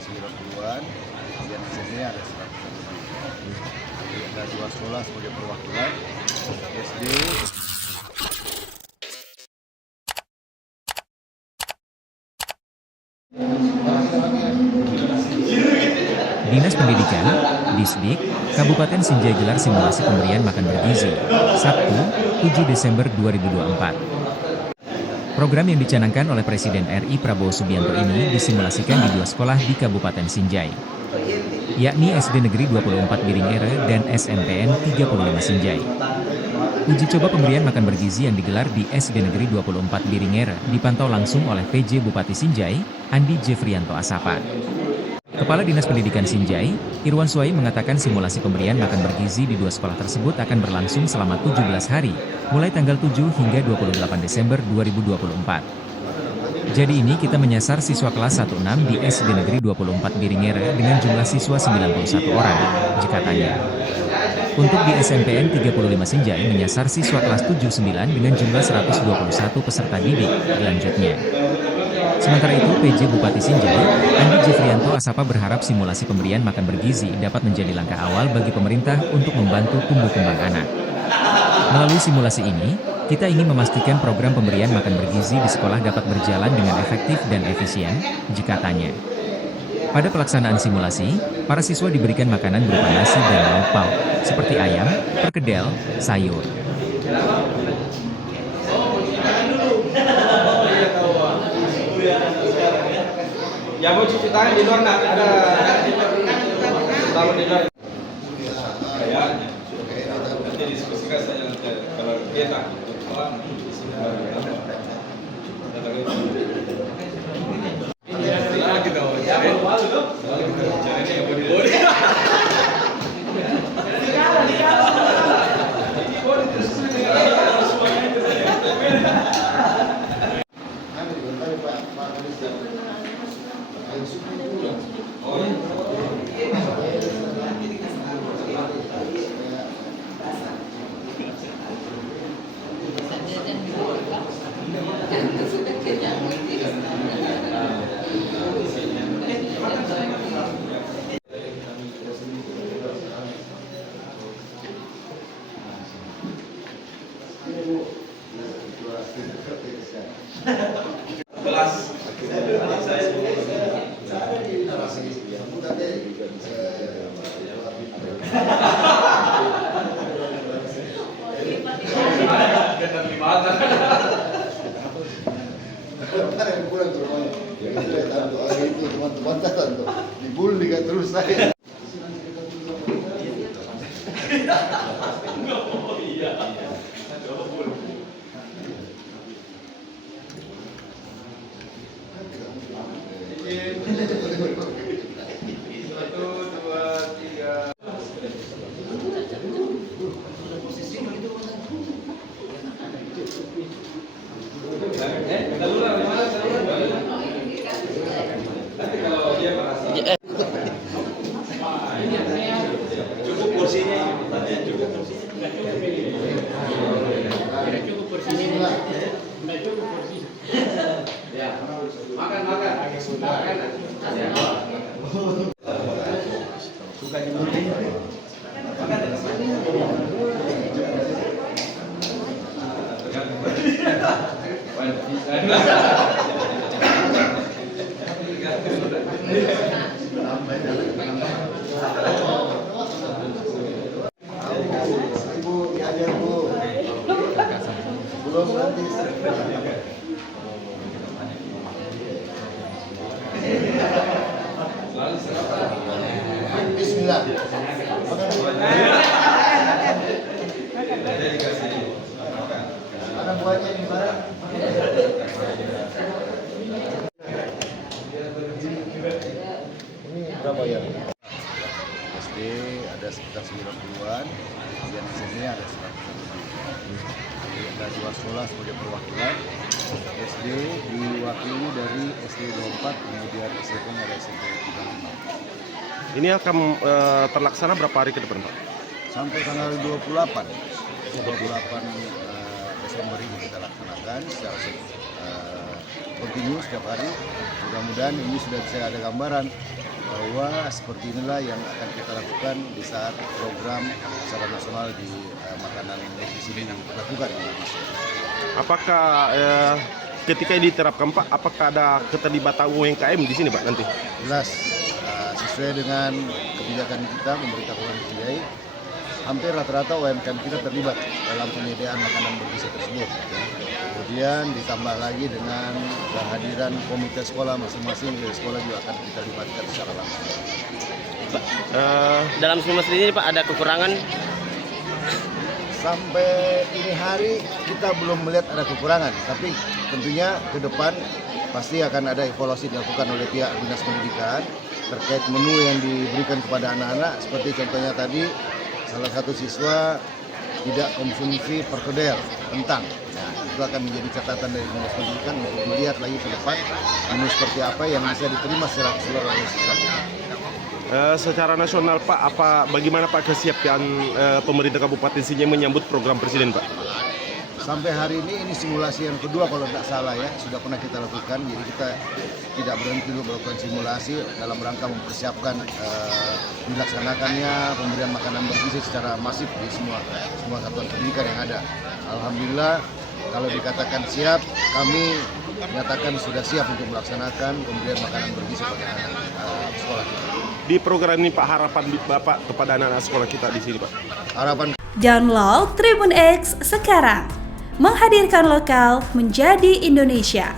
sekitar 90-an, kemudian di sini ada 100 lebih. Jadi ada 2 sekolah sebagai perwakilan, SD. Dinas Pendidikan, Disdik, Kabupaten Sinjai gelar simulasi pemberian makan bergizi, Sabtu, 7 Desember 2024. Program yang dicanangkan oleh Presiden RI Prabowo Subianto ini disimulasikan di 2 sekolah di Kabupaten Sinjai, yakni SD Negeri 24 Biringere dan SMPN 35 Sinjai. Uji coba pemberian makan bergizi yang digelar di SD Negeri 24 Biringere dipantau langsung oleh PJ Bupati Sinjai, Andi Jefrianto Asapa. Kepala Dinas Pendidikan Sinjai, Irwan Suai mengatakan simulasi pemberian makan bergizi di 2 sekolah tersebut akan berlangsung selama 17 hari, mulai tanggal 7 hingga 28 Desember 2024. Jadi ini kita menyasar siswa kelas 1-6 di SD Negeri 24 Biringere dengan jumlah siswa 91 orang, jikatanya. Untuk di SMPN 35 Sinjai menyasar siswa kelas 7-9 dengan jumlah 121 peserta didik, lanjutnya. Sementara itu, PJ Bupati Sinjai, Andi Jefrianto Asapa berharap simulasi pemberian makan bergizi dapat menjadi langkah awal bagi pemerintah untuk membantu tumbuh kembang anak. Melalui simulasi ini, kita ingin memastikan program pemberian makan bergizi di sekolah dapat berjalan dengan efektif dan efisien, jikatanya. Pada pelaksanaan simulasi, para siswa diberikan makanan berupa nasi dan lauk pauk, seperti ayam, perkedel, sayur. Ya mau cuci tangan di luar nak ada taruh di luar. Kayaknya. Nanti diskusikan saja nanti kalau dia takut apa. Kita dibully kan terus saya. cukup porsinya, cukup porsinya. Tidak cukup porsinya. Tidak cukup porsinya. Ya, makan. Suka dimulai. Ibu diajar Bu. Belum nanti. Bismillah. Ada buahnya di mana? Ini berapa ya? SD ada sekitar 90-an, kemudian di sini ada 100 lebih. Jadi ada 2 sekolah sebagai perwakilan. SD diwakili dari SD 24, kemudian SMP ada SMP 35. Ini akan terlaksana berapa hari ke depan, Pak? Sampai tanggal 28 Desember ini kita laksanakan secara kontinu setiap hari. Mudah-mudahan ini sudah bisa ada gambaran bahwa seperti inilah yang akan kita lakukan di saat program secara nasional di makanan di sini dilakukan di Indonesia. Apakah ketika ini diterapkan Pak, apakah ada keterlibatan UMKM di sini Pak nanti? Jelas sesuai dengan kebijakan kita pemerintah Provinsi Sinjai, hampir rata-rata UMKM kita terlibat dalam penyediaan makanan bergizi tersebut. Kemudian ditambah lagi dengan kehadiran komite sekolah masing-masing dari sekolah juga akan kita libatkan secara langsung. Dalam semester ini Pak ada kekurangan? Sampai ini hari kita belum melihat ada kekurangan, tapi tentunya ke depan pasti akan ada evaluasi dilakukan oleh pihak Dinas Pendidikan terkait menu yang diberikan kepada anak-anak. Seperti contohnya tadi, salah satu siswa tidak konsumsi perkedel kentang. Nah, itu akan menjadi catatan dari Dinas Pendidikan untuk dilihat lagi ke depan menu seperti apa yang bisa diterima secara keseluruhan oleh siswa. Secara nasional Pak, bagaimana Pak kesiapan pemerintah Kabupaten Sinjai menyambut program Presiden Pak? Sampai hari ini simulasi yang kedua kalau tidak salah ya, sudah pernah kita lakukan. Jadi kita tidak berhenti untuk melakukan simulasi dalam rangka mempersiapkan dilaksanakannya pemberian makanan bergizi secara masif di semua satuan pendidikan yang ada. Alhamdulillah kalau dikatakan siap, kami menyatakan sudah siap untuk melaksanakan pemberian makanan bergizi pada anak sekolah kita. Di program ini Pak, harapan Bapak kepada anak-anak sekolah kita di sini Pak? Harapan Download Tribun X sekarang, menghadirkan lokal menjadi Indonesia.